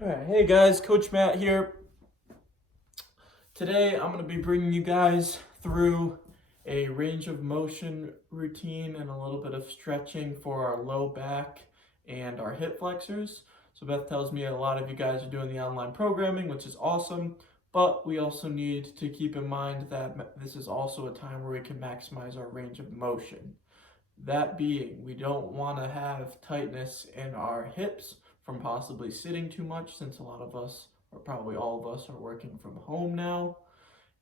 Alright, hey guys, Coach Matt here. Today I'm going to be bringing you guys through a range of motion routine and a little bit of stretching for our low back and our hip flexors. So Beth tells me a lot of you guys are doing the online programming, which is awesome, but we also need to keep in mind that this is also a time where we can maximize our range of motion. That being, we don't want to have tightness in our hips from possibly sitting too much, since a lot of us, or probably all of us, are working from home now.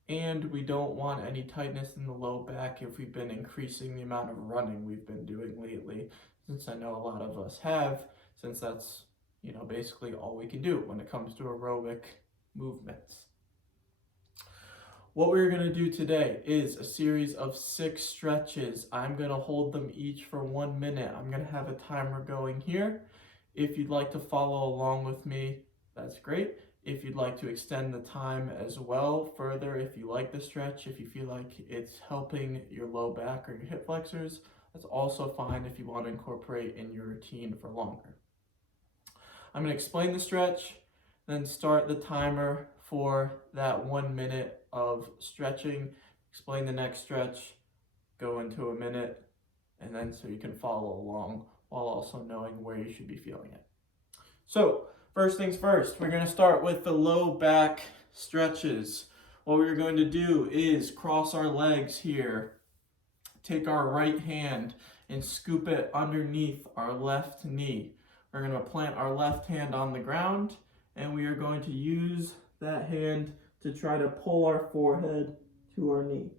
And we don't want any tightness in the low back if we've been increasing the amount of running we've been doing lately, since I know a lot of us have, since that's, basically all we can do when it comes to aerobic movements. What we're going to do today is a series of 6 stretches. I'm going to hold them each for 1 minute. I'm going to have a timer going here. If you'd like to follow along with me, that's great. If you'd like to extend the time as well further, if you like the stretch, if you feel like it's helping your low back or your hip flexors, that's also fine if you want to incorporate in your routine for longer. I'm going to explain the stretch, then start the timer for that 1 minute of stretching, explain the next stretch, go into a minute, and then so you can follow along while also knowing where you should be feeling it. So first things first, we're going to start with the low back stretches. What we're going to do is cross our legs here, take our right hand and scoop it underneath our left knee. We're going to plant our left hand on the ground, and we are going to use that hand to try to pull our forehead to our knee.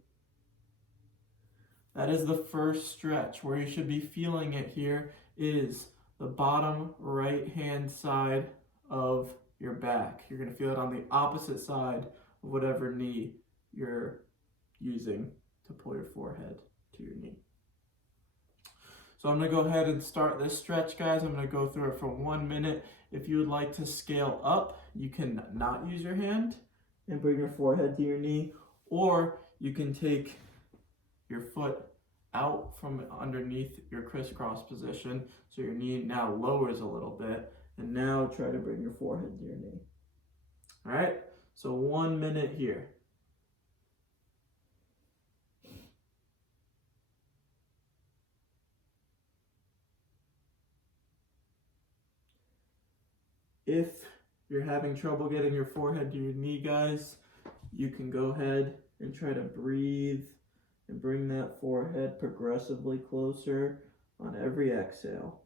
That is the first stretch. Where you should be feeling it here is the bottom right hand side of your back. You're going to feel it on the opposite side of whatever knee you're using to pull your forehead to your knee. So I'm going to go ahead and start this stretch, guys. I'm going to go through it for 1 minute. If you would like to scale up, you can not use your hand and bring your forehead to your knee, or you can take your foot out from underneath your crisscross position so your knee now lowers a little bit, and now try to bring your forehead to your knee. All right, so 1 minute here. If you're having trouble getting your forehead to your knee, guys, you can go ahead and try to breathe and bring that forehead progressively closer on every exhale.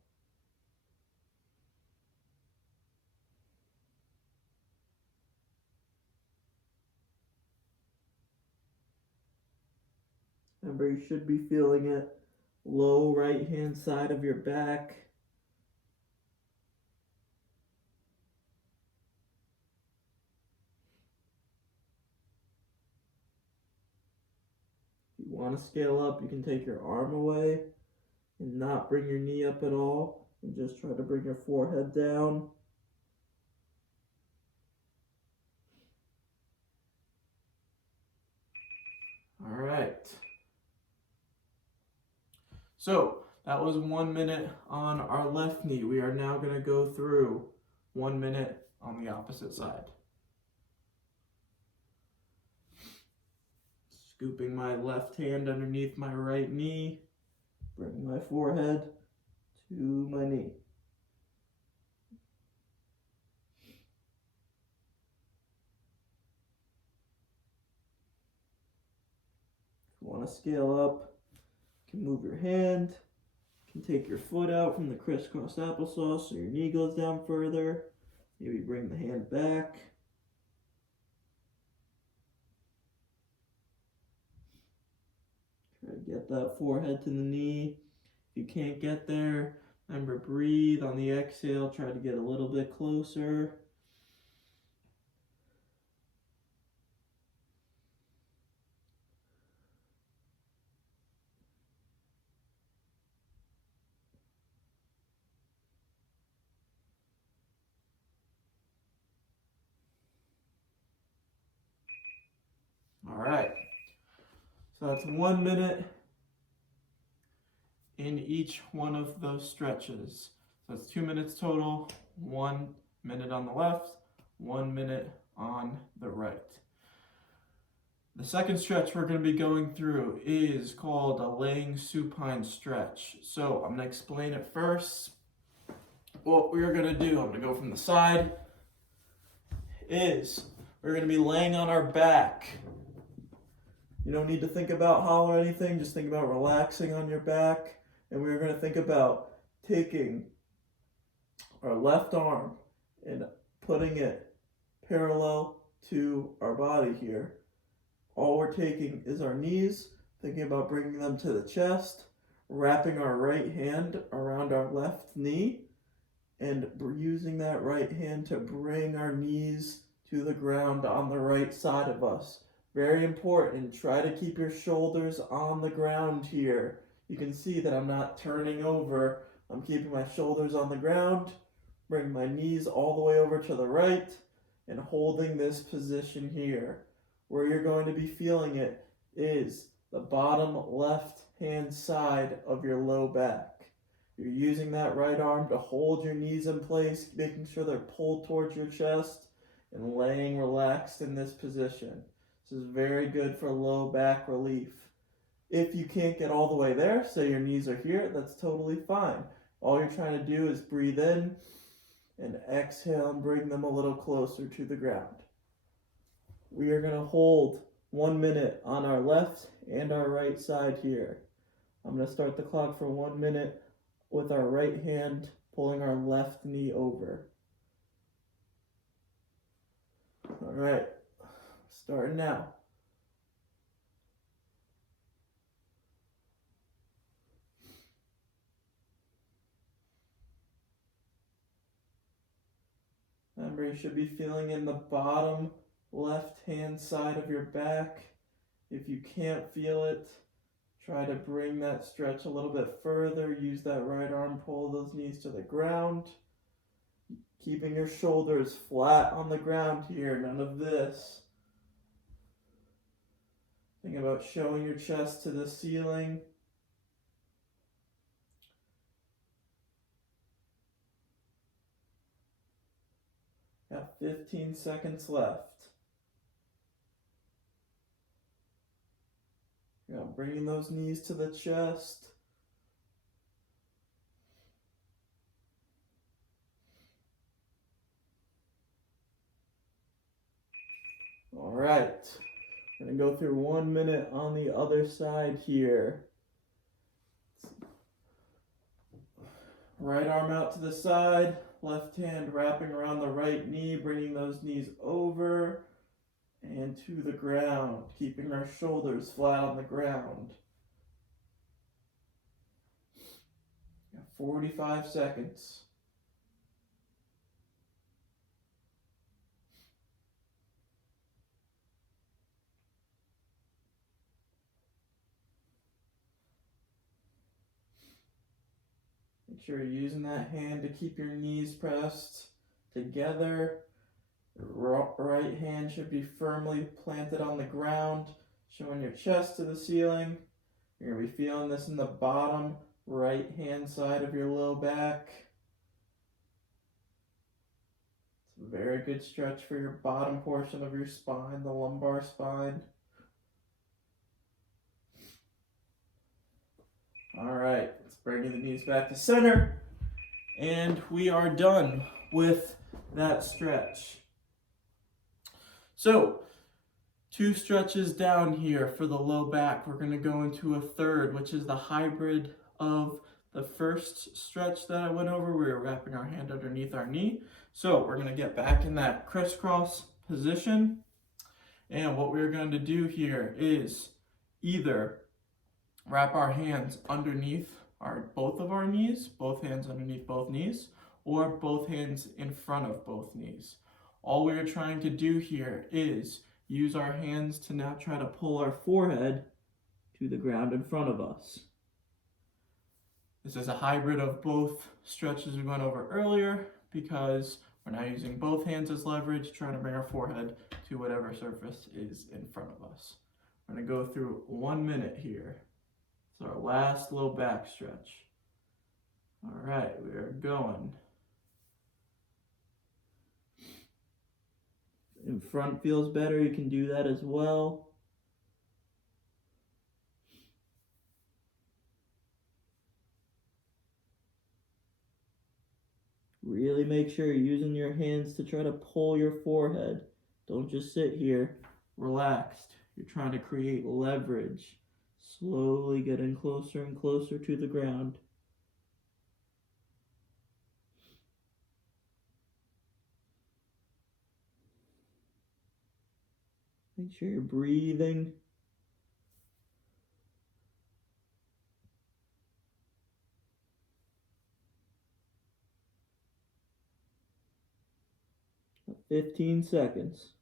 Remember, you should be feeling it low right hand side of your back. If you want to scale up, you can take your arm away and not bring your knee up at all, and just try to bring your forehead down. All right. So that was 1 minute on our left knee. We are now going to go through 1 minute on the opposite side. Scooping my left hand underneath my right knee, bring my forehead to my knee. If you want to scale up, you can move your hand. You can take your foot out from the crisscross applesauce so your knee goes down further. Maybe bring the hand back. Try to get that forehead to the knee. If you can't get there, remember, breathe on the exhale. Try to get a little bit closer. All right. So that's 1 minute in each one of those stretches. So that's 2 minutes total, 1 minute on the left, 1 minute on the right. The second stretch we're going to be going through is called a laying supine stretch. So I'm going to explain it first. What we're going to do, I'm going to go from the side, is we're going to be laying on our back. You don't need to think about hollow or anything, just think about relaxing on your back. And we're going to think about taking our left arm and putting it parallel to our body here. All we're taking is our knees, thinking about bringing them to the chest, wrapping our right hand around our left knee, and using that right hand to bring our knees to the ground on the right side of us. Very important, try to keep your shoulders on the ground here. You can see that I'm not turning over, I'm keeping my shoulders on the ground, bring my knees all the way over to the right, and holding this position here. Where you're going to be feeling it is the bottom left hand side of your low back. You're using that right arm to hold your knees in place, making sure they're pulled towards your chest and laying relaxed in this position. This is very good for low back relief. If you can't get all the way there, say your knees are here, that's totally fine. All you're trying to do is breathe in and exhale and bring them a little closer to the ground. We are going to hold 1 minute on our left and our right side here. I'm going to start the clock for 1 minute with our right hand pulling our left knee over. All right, starting now. Remember, you should be feeling in the bottom left hand side of your back. If you can't feel it, try to bring that stretch a little bit further. Use that right arm, pull those knees to the ground. Keeping your shoulders flat on the ground here, none of this. Think about showing your chest to the ceiling. Got 15 seconds left. Bringing those knees to the chest. All right, I'm going to go through 1 minute on the other side here. Right arm out to the side, left hand wrapping around the right knee, bringing those knees over and to the ground, keeping our shoulders flat on the ground. 45 seconds. Make sure you're using that hand to keep your knees pressed together. Your right hand should be firmly planted on the ground, showing your chest to the ceiling. You're going to be feeling this in the bottom right hand side of your low back. It's a very good stretch for your bottom portion of your spine, the lumbar spine. All right, let's bring the knees back to center, and we are done with that stretch. So, 2 stretches down here for the low back. We're going to go into a third, which is the hybrid of the first stretch that I went over. We were wrapping our hand underneath our knee. So we're going to get back in that crisscross position. And what we're going to do here is either wrap our hands underneath both of our knees, both hands underneath both knees, or both hands in front of both knees. All we are trying to do here is use our hands to now try to pull our forehead to the ground in front of us. This is a hybrid of both stretches we went over earlier because we're now using both hands as leverage, trying to bring our forehead to whatever surface is in front of us. We're going to go through 1 minute here. It's our last low back stretch. All right, we are going. the front feels better, you can do that as well. Really make sure you're using your hands to try to pull your forehead. Don't just sit here relaxed. You're trying to create leverage. Slowly getting closer and closer to the ground. Make sure you're breathing. About 15 seconds.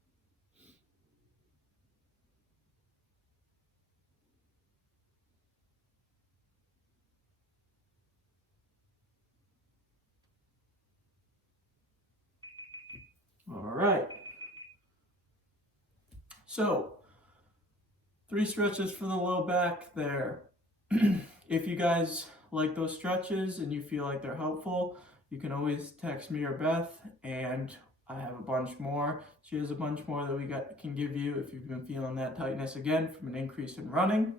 All right. So, 3 stretches for the low back there. If you guys like those stretches and you feel like they're helpful, you can always text me or Beth, and I have a bunch more. She has a bunch more that we can give you if you've been feeling that tightness again from an increase in running.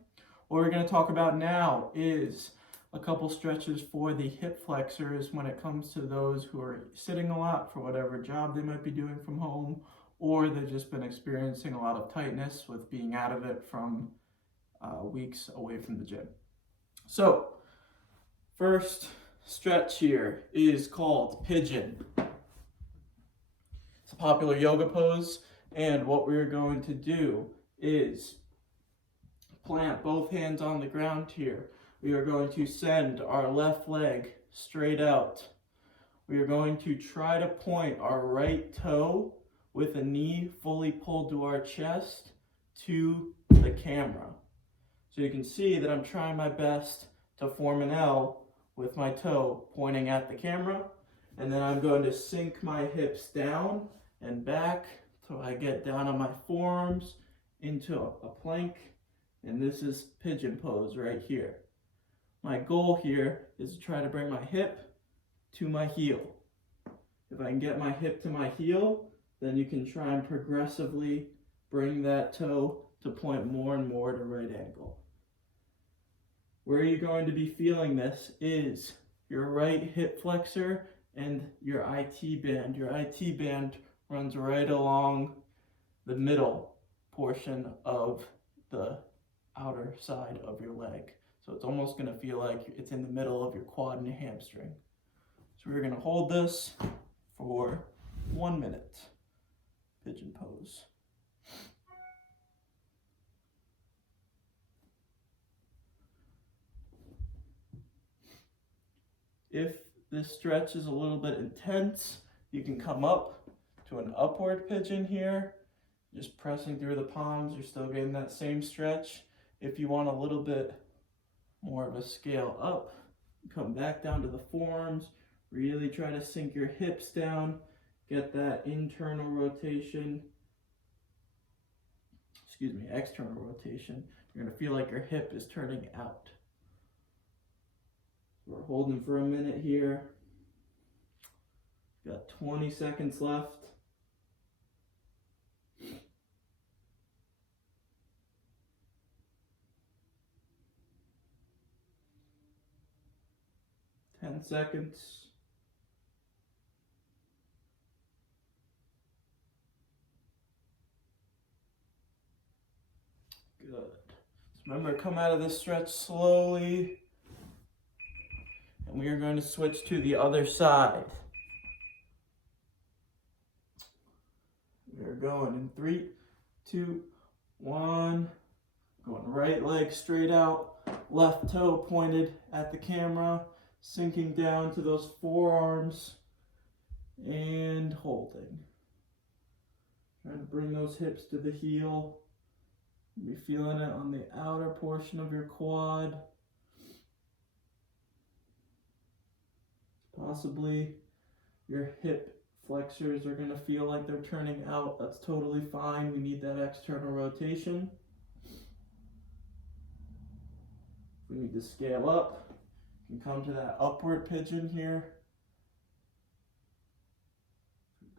What we're going to talk about now is a couple stretches for the hip flexors when it comes to those who are sitting a lot for whatever job they might be doing from home, or they've just been experiencing a lot of tightness with being out of it from weeks away from the gym. So, first stretch here is called pigeon. It's a popular yoga pose, and what we're going to do is plant both hands on the ground here. We are going to send our left leg straight out. We are going to try to point our right toe with a knee fully pulled to our chest to the camera. So you can see that I'm trying my best to form an L with my toe pointing at the camera. And then I'm going to sink my hips down and back till I get down on my forearms into a plank. And this is pigeon pose right here. My goal here is to try to bring my hip to my heel. If I can get my hip to my heel, then you can try and progressively bring that toe to point more and more to right angle. Where you're going to be feeling this is your right hip flexor and your IT band. Your IT band runs right along the middle portion of the outer side of your leg. So it's almost going to feel like it's in the middle of your quad and your hamstring. So we're going to hold this for 1 minute. Pigeon pose. If this stretch is a little bit intense, you can come up to an upward pigeon here. Just pressing through the palms, you're still getting that same stretch. If you want a little bit more of a scale up, come back down to the forearms, really try to sink your hips down, get that internal rotation, external rotation. You're gonna feel like your hip is turning out. We're holding for a minute here. Got 20 seconds left. Ten seconds. Good. So remember, come out of this stretch slowly. And we are going to switch to the other side. We are going in 3, 2, 1. Going right leg straight out, left toe pointed at the camera, sinking down to those forearms and holding. Trying to bring those hips to the heel. You'll be feeling it on the outer portion of your quad. Possibly your hip flexors are going to feel like they're turning out. That's totally fine. We need that external rotation. If we need to scale up, you can come to that upward pigeon here.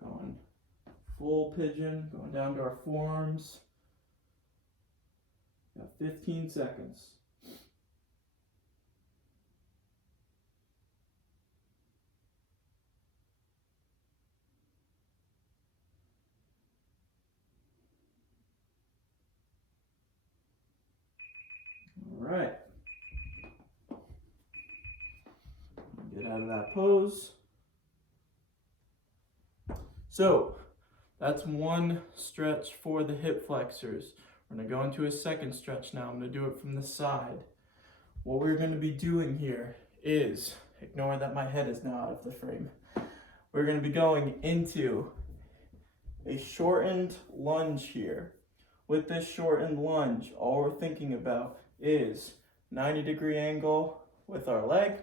Going full pigeon, going down to our forearms. Got 15 seconds. All right. Get out of that pose. So that's one stretch for the hip flexors. We're going to go into a second stretch now. I'm going to do it from the side. What we're going to be doing here is, ignore that my head is now out of the frame, we're going to be going into a shortened lunge here. With this shortened lunge, all we're thinking about is 90-degree angle with our leg.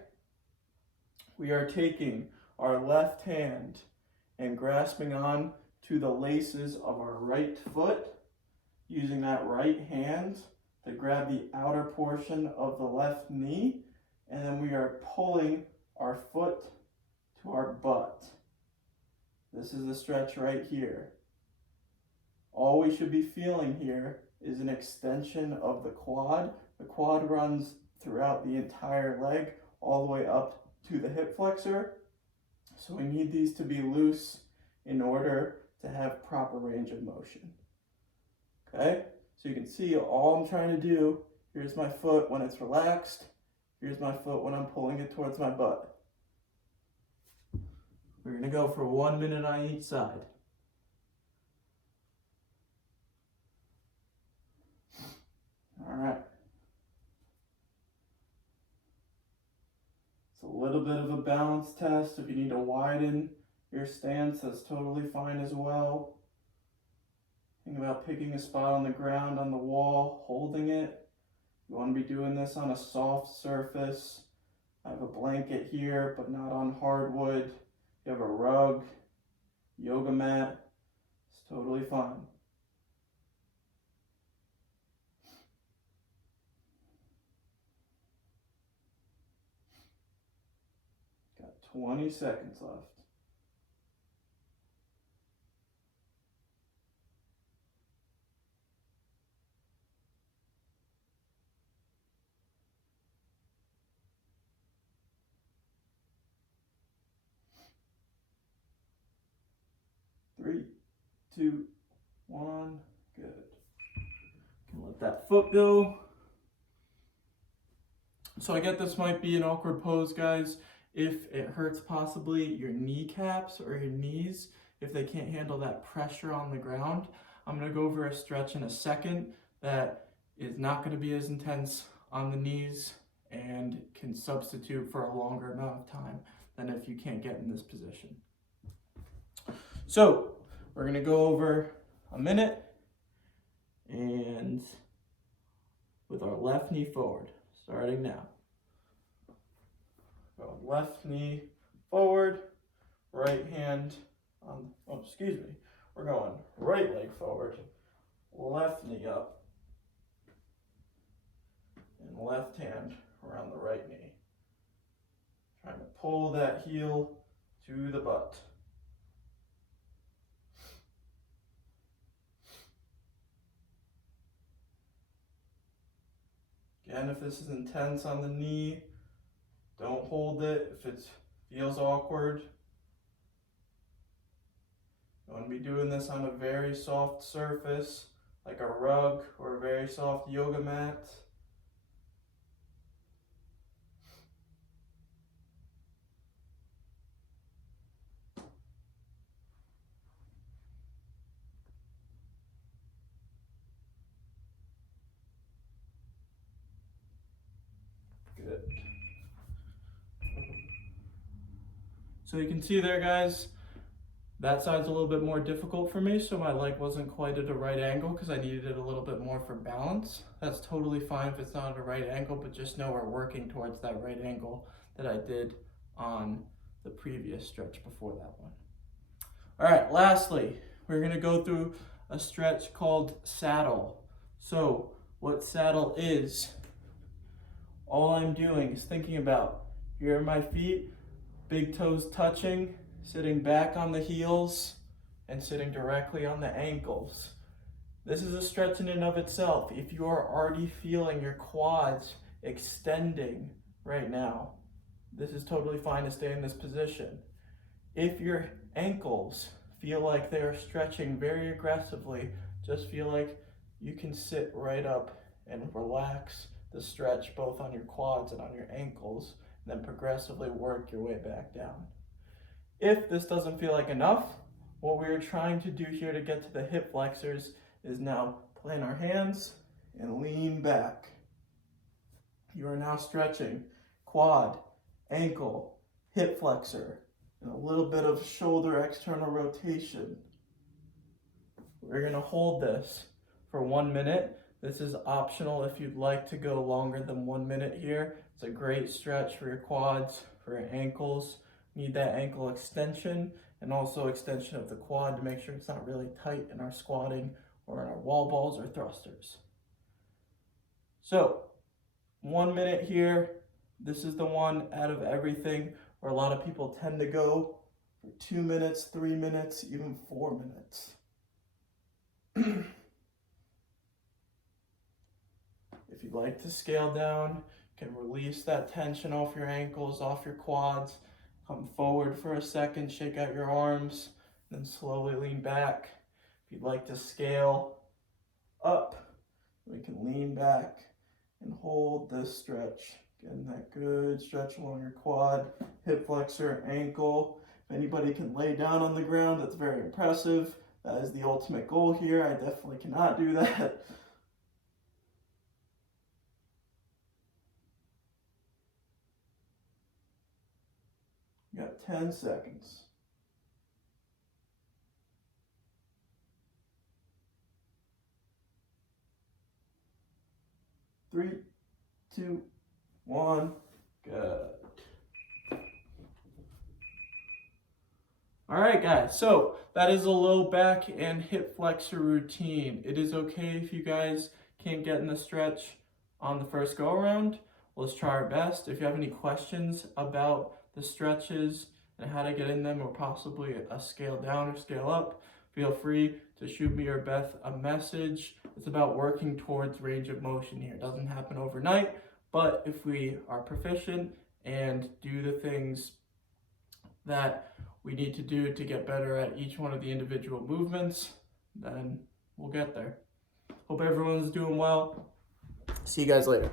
We are taking our left hand and grasping on to the laces of our right foot, using that right hand to grab the outer portion of the left knee, and then we are pulling our foot to our butt. This is the stretch right here. All we should be feeling here is an extension of the quad. The quad runs throughout the entire leg, all the way up to the hip flexor. So we need these to be loose in order to have proper range of motion. Okay, so you can see all I'm trying to do, here's my foot when it's relaxed, here's my foot when I'm pulling it towards my butt. We're going to go for 1 minute on each side. All right. It's a little bit of a balance test. If you need to widen your stance, that's totally fine as well. Think about picking a spot on the ground, on the wall, holding it. You want to be doing this on a soft surface. I have a blanket here, but not on hardwood. You have a rug, yoga mat, it's totally fine. Got 20 seconds left. Three, two, one, good. Can let that foot go. So I get this might be an awkward pose, guys. If it hurts possibly your kneecaps or your knees, if they can't handle that pressure on the ground, I'm gonna go over a stretch in a second that is not gonna be as intense on the knees and can substitute for a longer amount of time than if you can't get in this position. So we're going to go over a minute and with our left knee forward, starting now. Go left knee forward, right hand on, we're going right leg forward, left knee up, and left hand around the right knee. Trying to pull that heel to the butt. Again, if this is intense on the knee, don't hold it. If it feels awkward, you want to be doing this on a very soft surface, like a rug or a very soft yoga mat. Good. So you can see there, guys, that side's a little bit more difficult for me, so my leg wasn't quite at a right angle because I needed it a little bit more for balance. That's totally fine if it's not at a right angle, but just know we're working towards that right angle that I did on the previous stretch before that one. All right, lastly, we're gonna go through a stretch called saddle. So what saddle is, all I'm doing is thinking about, here are my feet, big toes touching, sitting back on the heels, and sitting directly on the ankles. This is a stretch in and of itself. If you are already feeling your quads extending right now, this is totally fine to stay in this position. If your ankles feel like they're stretching very aggressively, just feel like you can sit right up and relax the stretch both on your quads and on your ankles, and then progressively work your way back down. If this doesn't feel like enough, what we are trying to do here to get to the hip flexors is now plant our hands and lean back. You are now stretching quad, ankle, hip flexor, and a little bit of shoulder external rotation. We're going to hold this for 1 minute. This is optional if you'd like to go longer than 1 minute here. It's a great stretch for your quads, for your ankles. Need that ankle extension and also extension of the quad to make sure it's not really tight in our squatting or in our wall balls or thrusters. So 1 minute here. This is the one out of everything where a lot of people tend to go for 2 minutes, 3 minutes, even 4 minutes. If you'd like to scale down, you can release that tension off your ankles, off your quads. Come forward for a second, shake out your arms, then slowly lean back. If you'd like to scale up, we can lean back and hold this stretch. Getting that good stretch along your quad, hip flexor, ankle. If anybody can lay down on the ground, that's very impressive. That is the ultimate goal here. I definitely cannot do that. You got 10 seconds. 3, 2, 1, good. All right, guys, so that is a low back and hip flexor routine. It is okay if you guys can't get in the stretch on the first go around. Let's try our best. If you have any questions about the stretches and how to get in them, or possibly a scale down or scale up, feel free to shoot me or Beth a message. It's about working towards range of motion here. It doesn't happen overnight, but if we are proficient and do the things that we need to do to get better at each one of the individual movements, then we'll get there. Hope everyone's doing well. See you guys later.